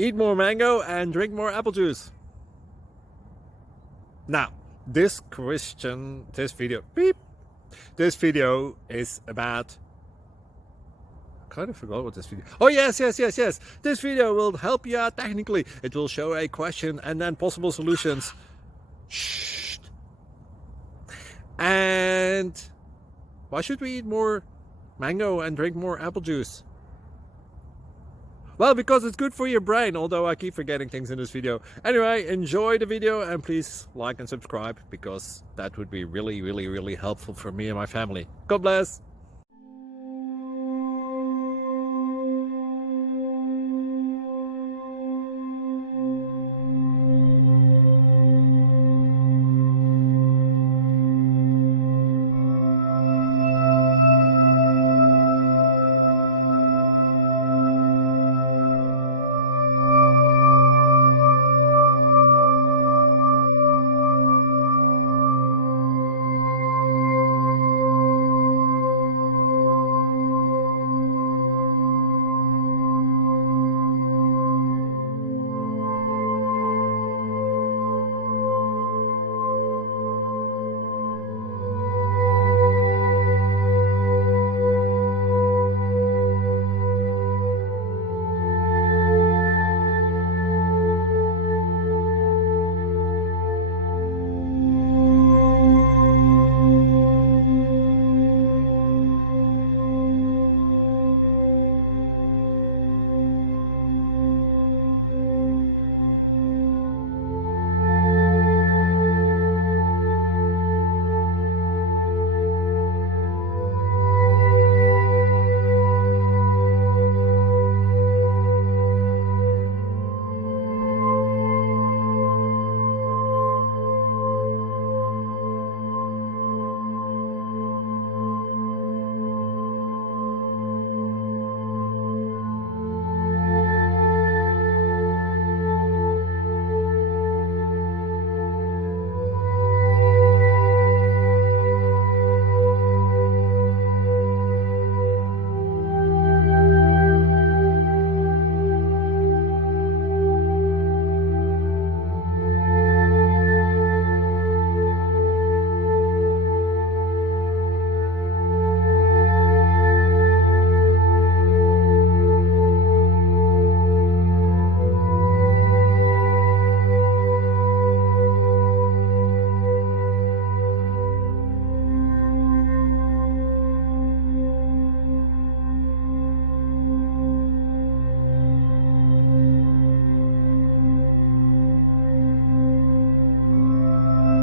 eat more mango and drink more apple juice. Now, this video is about, I kind of forgot what this video. Oh yes. This video will help you out technically. It will show a question and then possible solutions. Shh. And why should we eat more mango and drink more apple juice? Well, because it's good for your brain, although I keep forgetting things in this video. Anyway, enjoy the video and please like and subscribe, because that would be really helpful for me and my family. God bless!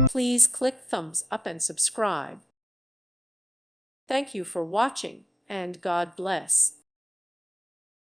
Please click thumbs up and subscribe. Thank you for watching, and God bless.